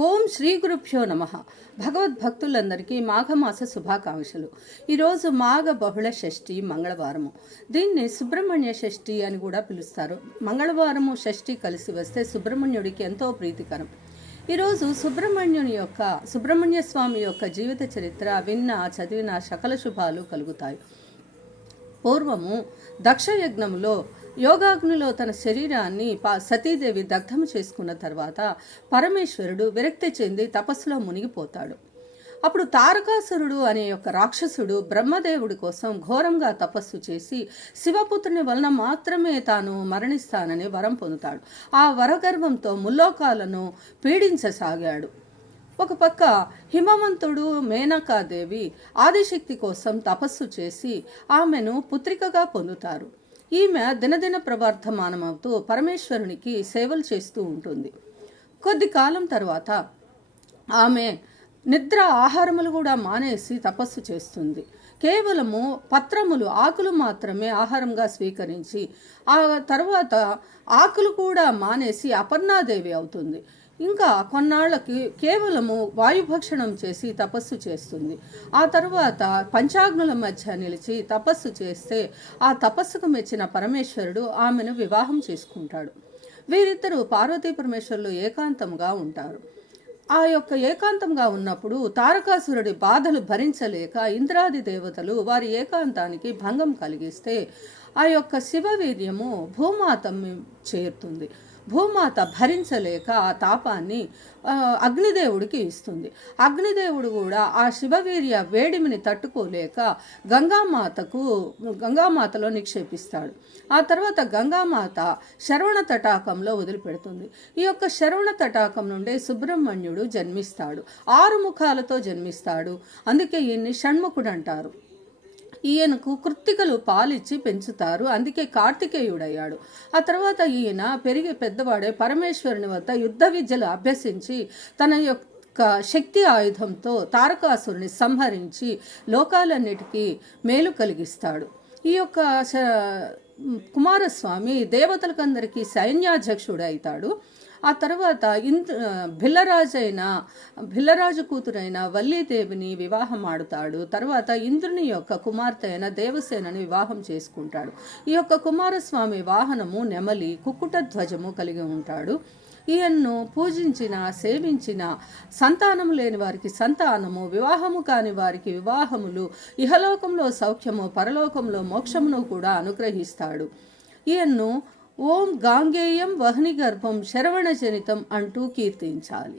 ఓం శ్రీ గురుభ్యో నమ. భగవద్భక్తులందరికీ మాఘమాస శుభాకాంక్షలు. ఈరోజు మాఘ బహుళ షష్ఠి మంగళవారము. దీన్ని సుబ్రహ్మణ్య షష్ఠి అని కూడా పిలుస్తారు. మంగళవారము షష్ఠి కలిసి వస్తే సుబ్రహ్మణ్యుడికి ఎంతో ప్రీతికరం. ఈరోజు సుబ్రహ్మణ్య స్వామి యొక్క జీవిత చరిత్ర విన్నా చదివిన సకల శుభాలు కలుగుతాయి. పూర్వము దక్షయజ్ఞములో యోగాగ్నిలో తన శరీరాన్ని సతీదేవి దగ్ధం చేసుకున్న తర్వాత పరమేశ్వరుడు విరక్తి చెంది తపస్సులో మునిగిపోతాడు. అప్పుడు తారకాసురుడు అనే యొక్క రాక్షసుడు బ్రహ్మదేవుడి కోసం ఘోరంగా తపస్సు చేసి శివపుత్రుని వలన మాత్రమే తాను మరణిస్తానని వరం పొందుతాడు. ఆ వరగర్వంతో ముల్లోకాలను పీడించసాగాడు. ఒక పక్క హిమవంతుడు మేనకాదేవి ఆదిశక్తి కోసం తపస్సు చేసి ఆమెను పుత్రికగా పొందుతారు. ఈమె దినదిన ప్రవర్ధమానమవుతూ పరమేశ్వరునికి సేవలు చేస్తూ ఉంటుంది. కొద్ది కాలం తర్వాత ఆమె నిద్ర ఆహారములు కూడా మానేసి తపస్సు చేస్తుంది. కేవలము పత్రములు ఆకులు మాత్రమే ఆహారంగా స్వీకరించి ఆ తర్వాత ఆకులు కూడా మానేసి అపర్ణాదేవి అవుతుంది. ఇంకా కొన్నాళ్లకి కేవలము వాయుభక్షణం చేసి తపస్సు చేస్తుంది. ఆ తర్వాత పంచాగ్నుల మధ్య నిలిచి తపస్సు చేస్తే ఆ తపస్సుకు మెచ్చిన పరమేశ్వరుడు ఆమెను వివాహం చేసుకుంటాడు. వీరిద్దరూ పార్వతీ పరమేశ్వరులు ఏకాంతంగా ఉంటారు. ఆ యొక్క ఏకాంతంగా ఉన్నప్పుడు తారకాసురుడి బాధలు భరించలేక ఇంద్రాది దేవతలు వారి ఏకాంతానికి భంగం కలిగిస్తే ఆ యొక్క శివవీర్యము భూమాత చేరుతుంది. భూమాత భరించలేక ఆ తాపాన్ని అగ్నిదేవుడికి ఇస్తుంది. అగ్నిదేవుడు కూడా ఆ శివవీర్య వేడిమిని తట్టుకోలేక గంగామాతలో నిక్షేపిస్తాడు. ఆ తర్వాత గంగామాత శరవణ తటాకంలో వదిలిపెడుతుంది. ఈ యొక్క శరవణ తటాకం నుండి సుబ్రహ్మణ్యుడు జన్మిస్తాడు. 6 ముఖాలతో జన్మిస్తాడు. అందుకే ఈయన్ని షణ్ముఖుడు అంటారు. ఈయనకు కృత్తికలు పాలిచ్చి పెంచుతారు. అందుకే కార్తికేయుడయ్యాడు. ఆ తర్వాత ఈయన పెరిగి పెద్దవాడే పరమేశ్వరుని వద్ద యుద్ధ విద్యలు అభ్యసించి తన యొక్క శక్తి ఆయుధంతో తారకాసురుని సంహరించి లోకాలన్నిటికీ మేలు కలిగిస్తాడు. ఈ యొక్క కుమారస్వామి దేవతలకందరికీ సైన్యాధ్యక్షుడు అవుతాడు. ఆ తర్వాత భిల్లరాజు కూతురైన వల్లీదేవిని వివాహం ఆడుతాడు. తర్వాత ఇంద్రుని యొక్క కుమార్తె అయిన దేవసేనని వివాహం చేసుకుంటాడు. ఈ యొక్క కుమారస్వామి వాహనము నెమలి కుక్కుట ధ్వజము కలిగి ఉంటాడు. ఈయన్ను పూజించిన సేవించిన సంతానము లేని వారికి సంతానము, వివాహము కాని వారికి వివాహములు, ఇహలోకంలో సౌఖ్యము, పరలోకంలో మోక్షమును కూడా అనుగ్రహిస్తాడు. ఈయన్ను ఓం గాంగేయం వహ్ని గర్భం శరవణ జనితం అంటూ కీర్తించాలి.